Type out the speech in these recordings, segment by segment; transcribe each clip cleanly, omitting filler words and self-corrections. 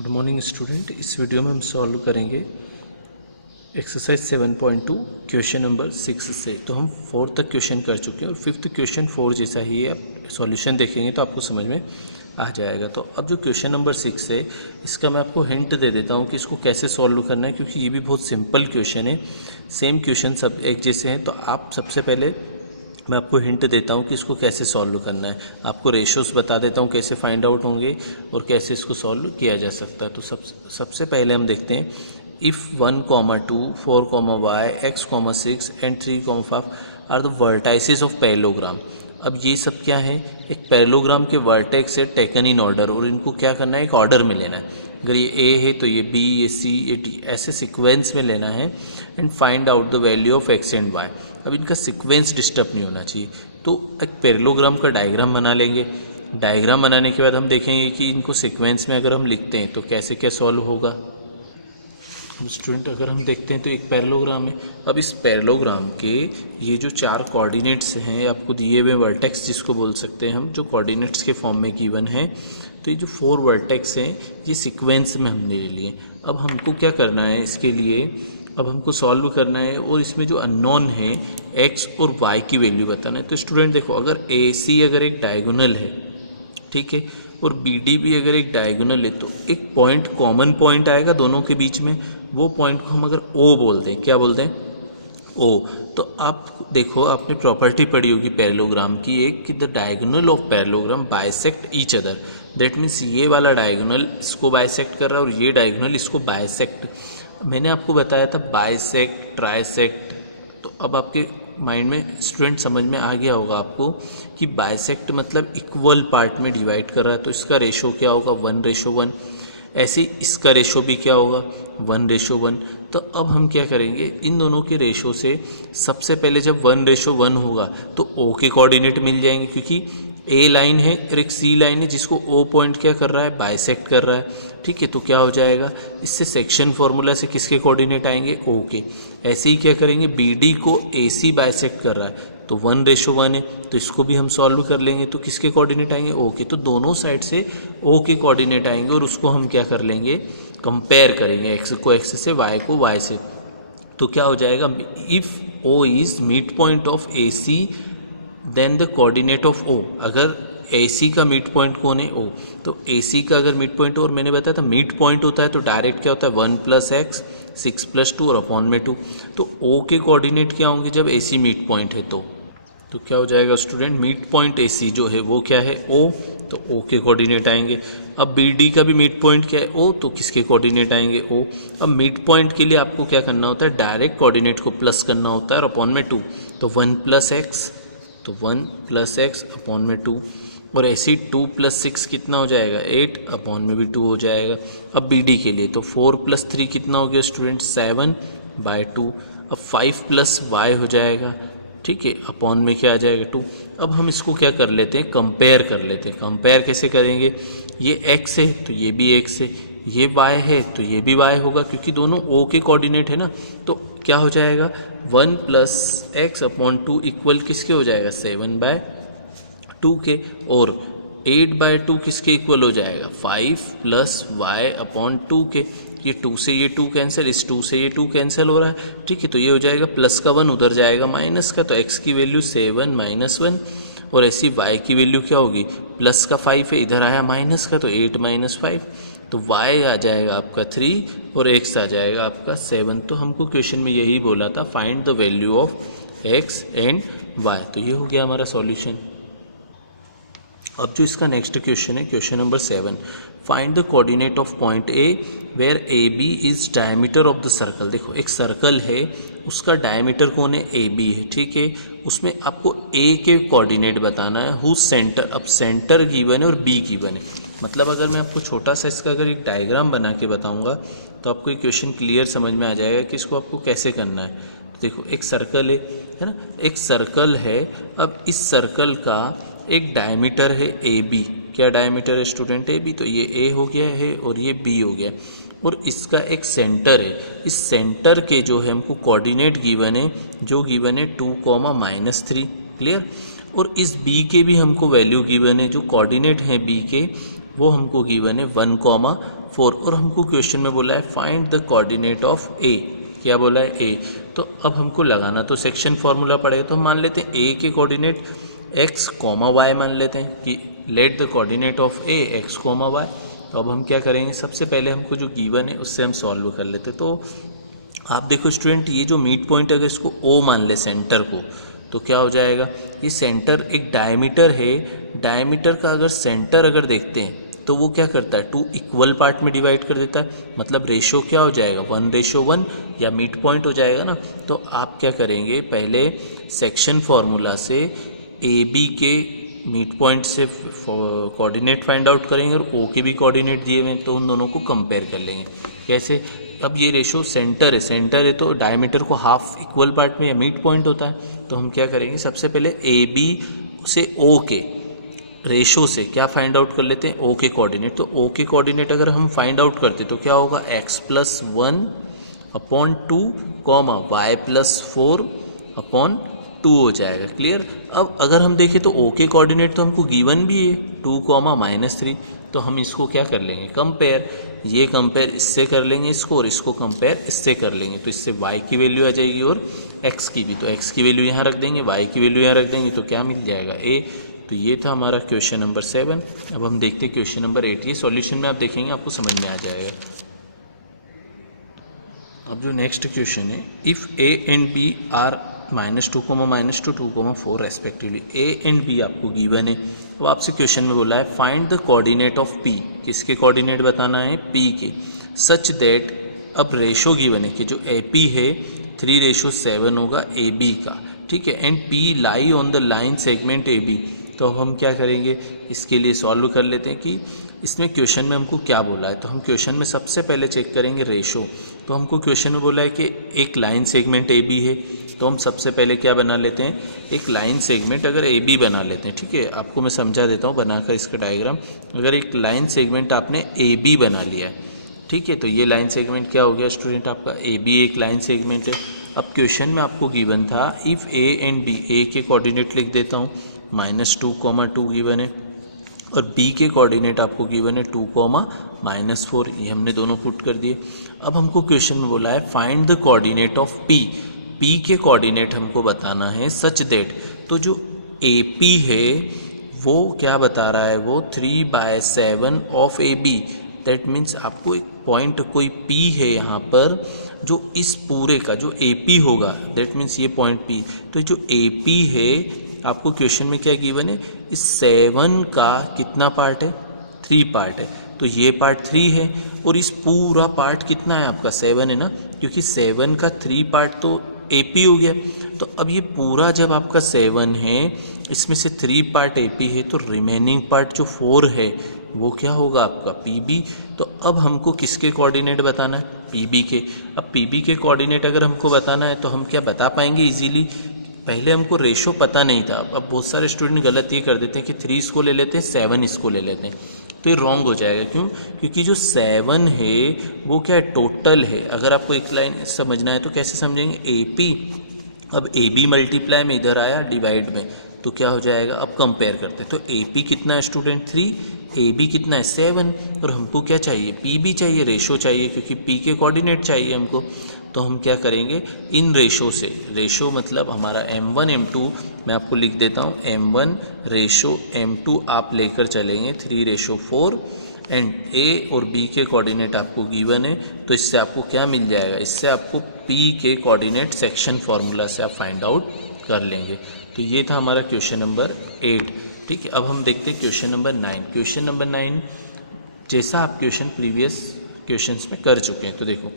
Good morning student. इस video में हम सॉल्व करेंगे एक्सरसाइज 7.2 क्वेश्चन नंबर 6 से। तो हम 4 तक क्वेश्चन कर चुके हैं और 5th क्वेश्चन 4 जैसा ही है। आप सॉल्यूशन देखेंगे तो आपको समझ में आ जाएगा। तो अब जो क्वेश्चन नंबर 6 है इसका मैं आपको हिंट दे देता हूँ कि इसको कैसे सॉल्व करना है, क्योंकि ये भी बहुत सिंपल क्वेश्चन है। सेम क्वेश्चन सब एक जैसे हैं। तो आप सबसे पहले मैं आपको हिंट देता हूँ कि इसको कैसे सॉल्व करना है। आपको रेशोस बता देता हूँ कैसे फाइंड आउट होंगे और कैसे इसको सॉल्व किया जा सकता है। तो सबसे पहले हम देखते हैं, if 1, 2, 4, y, x, 6 and 3, 5 are the vertices of parallelogram. अब ये सब क्या है, एक पैरेललोग्राम के वर्टेक्स से टेकन इन ऑर्डर, और इनको क्या करना है, एक ऑर्डर में लेना है। अगर ये ए है तो ये बी, ये सी, ये डी, ऐसे सीक्वेंस में लेना है। And find out the value of x and y. अब इनका सीक्वेंस डिस्टर्ब नहीं होना चाहिए। तो एक पैरेललोग्राम का डायग्राम बना लेंगे। डायग्राम बनाने के बाद हम देखेंगे कि इनको सीक्वेंस में अगर हम लिखते हैं तो कैसे क्या सॉल्व होगा। स्टूडेंट अगर हम देखते हैं तो एक पैरेललोग्राम है। अब इस पैरेललोग्राम के ये जो 4 कोऑर्डिनेट्स हैं आपको दिए हुए वर्टेक्स, जिसको बोल सकते हैं हम, जो कोऑर्डिनेट्स के फॉर्म में गिवन है। तो ये जो 4 वर्टेक्स हैं ये सीक्वेंस में हमने ले लिए। अब हमको क्या करना है इसके लिए, अब हमको सॉल्व करना है और इसमें जो अननोन है x और y की वैल्यू बताना है। तो स्टूडेंट देखो, अगर AC अगर एक डायगोनल है, ठीक है, और BD भी अगर एक डायगोनल है, तो एक पॉइंट, कॉमन पॉइंट आएगा दोनों के बीच में। वो पॉइंट को हम अगर O बोलते हैं, क्या बोलते हैं, O। तो आप देखो, आपने प्रॉपर्टी पढ़ी होगी पैरेललोग्राम की एक, कि the diagonal of parallelogram bisect each other. That means ये वाला डायगोनल इसको बाइसेक्ट कर रहा है और ये डायगोनल इसको बाइसेक्ट। मैंने आपको बताया था बाइसेक्ट, ट्राइसेक्ट। तो अब आपके माइंड में स्टूडेंट समझ में आ गया होगा आपको कि बाइसेक्ट मतलब इक्वल पार्ट में डिवाइड कर रहा है, तो इसका रेशो क्या होगा, 1:1। ऐसे ही इसका रेशो भी क्या होगा, 1:1। तो अब हम क्या करेंगे, इन दोनों के रेशो से सबसे पहले जब 1:1 होगा तो O के कोऑर्डिनेट मिल जाएंगे, क्योंकि A लाइन है और एक C लाइन है जिसको O पॉइंट क्या कर रहा है, बाइसेक्ट कर रहा है। ठीक है, तो क्या हो जाएगा, इससे सेक्शन फॉर्मूला से किसके कोऑर्डिनेट आएंगे, O के। ऐसे ही क्या करेंगे, BD को AC बाइसेक्ट कर रहा है तो 1:1 है, तो इसको भी हम सॉल्व कर लेंगे। तो किसके कोऑर्डिनेट आएंगे, O के। तो दोनों साइड से O के कोऑर्डिनेट आएंगे और उसको हम क्या कर लेंगे, कंपेयर करेंगे, x को x से, y को y से। तो क्या हो जाएगा, if O is mid point of AC then the coordinate of O। अगर AC का मिड पॉइंट कौन है, O, तो AC का अगर मिड पॉइंट, और मैंने बताया था मिड पॉइंट होता है तो डायरेक्ट क्या होता है, 1 + x, 6 + 2 और अपॉन में 2। तो O के कोऑर्डिनेट क्या होंगे जब AC मिड पॉइंट है तो क्या हो जाएगा स्टूडेंट, मिड पॉइंट AC जो है वो क्या है, O, तो O के कोऑर्डिनेट आएंगे। अब BD का भी मिड पॉइंट क्या है, O, तो किसके कोऑर्डिनेट आएंगे, O। अब मिड पॉइंट के लिए आपको क्या करना होता है, डायरेक्ट कोऑर्डिनेट को प्लस करना होता है और अपॉन में 2। तो 1 + x, तो 1 + x अपॉन में 2, और ऐसे ही 2 + 6 कितना हो जाएगा, 8 अपॉन में भी 2 हो जाएगा। अब BD के लिए तो 4 + 3 कितना हो गया स्टूडेंट, 7/2। अब 5 + y हो जाएगा, ठीक है, अपॉन में क्या आ जाएगा, 2। अब हम इसको क्या कर लेते हैं, कंपेयर कर लेते हैं। कंपेयर कैसे करेंगे, ये x है तो ये भी x है, ये y है तो ये भी y होगा, क्योंकि दोनों O के कोऑर्डिनेट है ना। तो क्या हो जाएगा, 1 + x अपॉन 2 इक्वल किसके हो जाएगा, 7/2 के। और 8/2 किसके इक्वल हो जाएगा, 5 + y अपॉन 2 के। ये 2 से ये 2 कैंसिल, इस 2 से ये 2 कैंसिल हो रहा है, ठीक है। तो ये हो जाएगा प्लस का 1 उधर जाएगा माइनस का, तो x की वैल्यू 7 - 1। और ऐसी y की वैल्यू क्या होगी, प्लस का 5 है, इधर आया माइनस का, तो 8 - 5। तो y आ जाएगा आपका 3 और x आ जाएगा आपका 7। तो हमको क्वेश्चन में यही बोला था, find the value of x and y। तो ये हो गया हमारा सॉल्यूशन। अब जो इसका नेक्स्ट क्वेश्चन है, question number 7, find the coordinate of point A where AB is diameter of the circle. देखो, एक सर्कल है, उसका डायमीटर कौन है, AB है, ठीक है। उसमें आपको A के कोऑर्डिनेट बताना है, हुज सेंटर। अब सेंटर गिवन है और B गिवन है। मतलब अगर मैं आपको छोटा सा इसका अगर एक डायग्राम बना के बताऊंगा तो आपको ये क्वेश्चन क्लियर समझ में आ जाएगा कि इसको आपको कैसे करना है। तो देखो, एक सर्कल है ना, एक सर्कल है। अब इस सर्कल का एक डायमीटर है AB। क्या डायमीटर है स्टूडेंट, AB। तो ये A हो गया है और ये B हो गया, और इसका एक सेंटर है। इस सेंटर के जो है हमको कोऑर्डिनेट गिवन है, जो गिवन है 2, -3। क्लियर। और इस B के भी हमको वैल्यू गिवन है, जो कोऑर्डिनेट है B के वो हमको गिवन है 1, 4 और हमको क्वेश्चन में बोला है फाइंड द कोऑर्डिनेट ऑफ ए। क्या बोला है? ए। तो अब हमको लगाना तो सेक्शन फॉर्मूला पड़ेगा, तो हम मान लेते हैं ए के कोऑर्डिनेट एक्स कॉमा वाई मान लेते हैं कि let the coordinate of A x comma y. तो अब हम क्या करेंगे, सबसे पहले हमको जो गिवन है उससे हम सॉल्व कर लेते। तो आप देखो स्टूडेंट, ये जो मिड पॉइंट अगर इसको ओ मान ले सेंटर को, तो क्या हो जाएगा, ये सेंटर एक डायमीटर है, डायमीटर का अगर सेंटर अगर देखते हैं तो वो क्या करता है, 2 इक्वल पार्ट में डिवाइड कर देता है, मतलब रेशो क्या हो जाएगा 1:1 या मिड पॉइंट हो जाएगा ना। तो आप क्या करेंगे, पहले सेक्शन फॉर्मूला से ए बी के मिड पॉइंट से कोऑर्डिनेट फाइंड आउट करेंगे और ओ के भी कोऑर्डिनेट दिए हुए, तो उन दोनों को कंपेयर कर लेंगे। कैसे, अब ये रेशो सेंटर है तो डायमीटर को हाफ इक्वल पार्ट में या मिड पॉइंट होता है। तो हम क्या करेंगे, सबसे पहले ए बी से ओ के रेशो से क्या फाइंड आउट कर लेते हैं, ओ के कोऑर्डिनेट। तो ओ के कोऑर्डिनेट अगर हम फाइंड आउट करते तो क्या होगा, x+1/2 कॉमा y+4/2 हो जाएगा। क्लियर। अब अगर हम देखें तो ओ के कोऑर्डिनेट तो हमको गिवन भी है 2, -3, तो हम इसको क्या कर लेंगे, कंपेयर। ये कंपेयर इससे कर लेंगे इसको, और इसको कंपेयर इससे कर लेंगे, तो इससे y की वैल्यू आ जाएगी और x की भी। तो x की वैल्यू यहाँ रख देंगे, y की वैल्यू यहाँ रख देंगे, तो क्या मिल जाएगा, a। तो ये था हमारा क्वेश्चन नंबर 7। अब हम देखते हैं क्वेश्चन नंबर 8। ये सॉल्यूशन में आप देखेंगे आपको समझ में आ जाएगा। अब जो नेक्स्ट क्वेश्चन है, if a and b are -2, -2, 2, 4 respectively, a and b आपको गिवन है। तो आपसे क्वेश्चन में बोला है find the coordinate of p, किसके कोऑर्डिनेट बताना है, p के, सच दैट, अब रेशो गिवन है कि जो AP है 3:7 होगा AB का, ठीक है, and P lie on the line segment AB। तो हम क्या करेंगे, इसके लिए सॉल्व कर लेते हैं कि इसमें क्वेश्चन में हमको क्या बोला है। तो हम क्वेश्चन में सबसे पहले चेक करेंगे रेशो। तो हमको क्वेश्चन में बोला है कि एक लाइन सेगमेंट AB है, तो हम सबसे पहले क्या बना लेते हैं, एक लाइन सेगमेंट अगर AB बना लेते हैं, ठीक है। आपको मैं समझा देता हूँ बनाकर इसका डायग्राम। अगर एक लाइन सेगमेंट आपने AB बना लिया है, ठीक है, तो ये लाइन सेगमेंट क्या हो गया स्टूडेंट, आपका AB एक लाइन सेगमेंट है। अब क्वेश्चन में आपको गिवन था if A and B, A के कोऑर्डिनेट लिख देता हूँ -2, 2 गिवन है, और B के कोऑर्डिनेट आपको गिवन है 2, -4, ये हमने दोनों पुट कर दिए। अब हमको क्वेश्चन में बोला है find the coordinate of P, P के कोऑर्डिनेट हमको बताना है सच दैट। तो जो AP है वो क्या बता रहा है, वो 3/7 ऑफ AB, दैट मीन्स आपको एक पॉइंट कोई P है यहाँ पर, जो इस पूरे का जो AP होगा, दैट मीन्स ये पॉइंट P। तो जो AP है आपको क्वेश्चन में क्या गिवन है, इस 7 का कितना पार्ट है, 3 पार्ट है, तो ये पार्ट 3 है, और इस पूरा पार्ट कितना है आपका 7 है ना, क्योंकि 7 का 3 पार्ट तो AP हो गया। तो अब ये पूरा जब आपका 7 है, इसमें से 3 पार्ट AP है, तो रिमेनिंग पार्ट जो 4 है वो क्या होगा आपका PB। तो अब हमको किसके कोऑर्डिनेट बताना है, PB के। अब PB के कोऑर्डिनेट अगर हमको बताना है तो हम क्या बता पाएंगे इजीली, पहले हमको रेशो पता नहीं था। अब बहुत सारे स्टूडेंट गलत ये कर देते हैं कि 3 इसको ले लेते हैं, 7 इसको ले लेते हैं, तो ये रॉन्ग हो जाएगा। क्यों, क्योंकि जो 7 है वो क्या है, टोटल है। अगर आपको एक लाइन समझना है तो कैसे समझेंगे, AP, अब AB मल्टीप्लाई में इधर आया डिवाइड में, तो क्या हो जाएगा, अब कंपेयर करते हैं। तो AP कितना है स्टूडेंट 3, AB कितना है 7, और हमको क्या चाहिए, PB चाहिए, रेशो चाहिए, क्योंकि P के कोऑर्डिनेट चाहिए हमको। तो हम क्या करेंगे, इन रेशो से, रेशो मतलब हमारा M1 M2, मैं आपको लिख देता हूँ, M1 रेशो M2 आप लेकर चलेंगे 3:4, एंड A और B के कोऑर्डिनेट आपको गिवन है। तो इससे आपको क्या मिल जाएगा, इससे आपको P के कोऑर्डिनेट सेक्शन फार्मूला से आप फाइंड आउट कर लेंगे। तो ये था हमारा क्वेश्चन नंबर 8, ठीक है। अब हम देखते हैं क्वेश्चन नंबर 9। क्वेश्चन नंबर 9 जैसा आप क्वेश्चन प्रीवियस क्वेश्चंस में कर चुके हैं। तो देखो,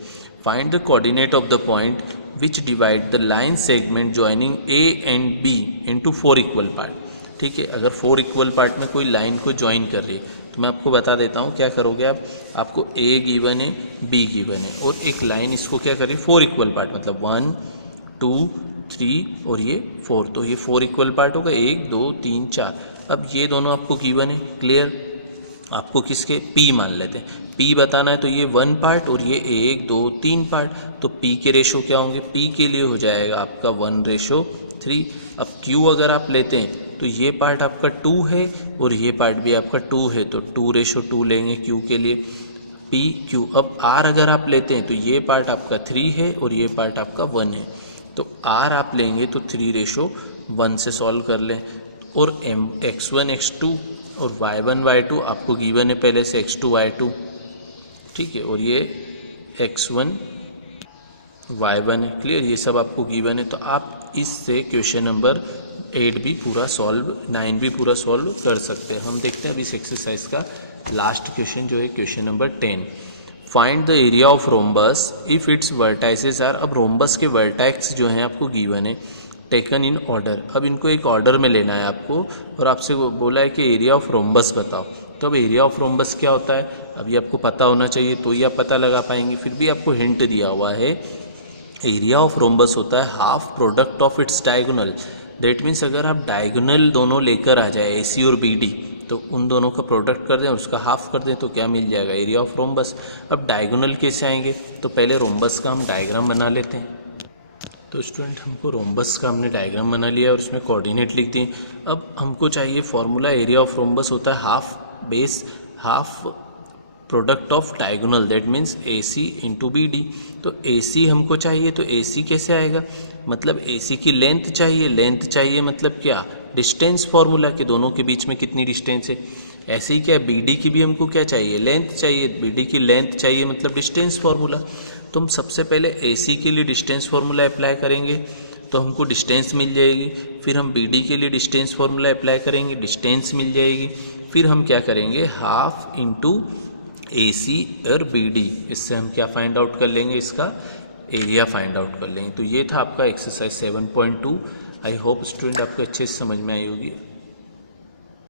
find the coordinate of the point which divide the line segment joining A and B into 4 equal part. ठीक है, अगर 4 इक्वल पार्ट में कोई लाइन को ज्वाइन कर रही है तो मैं आपको बता देता हूँ क्या करोगे आप, आपको A गिवन है, B गिवन है, और एक लाइन इसको क्या करिए 4 इक्वल पार्ट, मतलब 1 2 3 और ये 4, तो ये 4 इक्वल पार्ट होगा, 1 2 3 4। अब ये दोनों आपको गिवन है, क्लियर। आपको किसके, P मान लेते हैं, P बताना है, तो ये 1 पार्ट और ये 1 2 3 पार्ट, तो P के रेशो क्या होंगे, P के लिए हो जाएगा आपका 1:3। अब Q अगर आप लेते हैं तो ये पार्ट आपका 2 है और ये पार्ट भी आपका 2 है, तो 2:2 लेंगे Q के लिए। P Q. अब आर अगर आप लेते हैं तो ये पार्ट आपका 3 है और ये पार्ट आपका 1 है, तो आर आप लेंगे तो 3:1 से सॉल्व कर लें। और x1 x2 और y1 y2 आपको गिवन है पहले से x2 y2, ठीक है, और ये x1 y1 है, क्लियर, ये सब आपको गिवन है। तो आप इससे क्वेश्चन नंबर 8 भी पूरा सॉल्व, 9 भी पूरा सॉल्व कर सकते हैं। हम देखते हैं अब इस एक्सरसाइज का लास्ट क्वेश्चन जो है question number 10। Find the area of rhombus if its vertices are. अब रोम्बस के वर्टैक्स जो हैं आपको गिवन है, टेकन इन ऑर्डर। अब इनको एक ऑर्डर में लेना है आपको, और आपसे बोला है कि एरिया ऑफ रोम्बस बताओ। तो अब एरिया ऑफ रोम्बस क्या होता है, अभी आपको पता होना चाहिए तो ही आप पता लगा पाएंगे, फिर भी आपको हिंट दिया हुआ है। एरिया ऑफ रोम्बस होता है half product of its diagonal. That means अगर आप डायगोनल दोनों लेकर आ जाए AC और BD, तो उन दोनों का प्रोडक्ट कर दें और उसका हाफ कर दें तो क्या मिल जाएगा, एरिया ऑफ रोम्बस। अब डायगोनल कैसे आएंगे, तो पहले रोम्बस का हम डायग्राम बना लेते हैं। तो स्टूडेंट हमको रोम्बस का हमने डायग्राम बना लिया और उसमें कोऑर्डिनेट लिख दिए। अब हमको चाहिए फॉर्मूला, एरिया ऑफ रोम्बस होता है half base half product of diagonal, that means AC into BD। तो AC हमको चाहिए, तो AC कैसे आएगा, मतलब AC की लेंथ चाहिए, लेंथ चाहिए मतलब क्या, डिस्टेंस फार्मूला के दोनों के बीच में कितनी डिस्टेंस है। ऐसे ही क्या BD की भी हमको क्या चाहिए, लेंथ चाहिए, BD की लेंथ चाहिए मतलब डिस्टेंस फार्मूला। तो हम सबसे पहले AC के लिए डिस्टेंस फार्मूला अप्लाई करेंगे तो हमको डिस्टेंस मिल जाएगी, फिर हम BD के लिए डिस्टेंस फार्मूला अप्लाई करेंगे, डिस्टेंस मिल जाएगी, फिर हम क्या करेंगे हाफ इंटू AC और BD, इससे हम क्या फाइंड आउट कर लेंगे, इसका एरिया फाइंड आउट कर लेंगे। तो ये था आपका एक्सरसाइज 7.2। आई होप स्टूडेंट आपको अच्छे से समझ में आई होगी।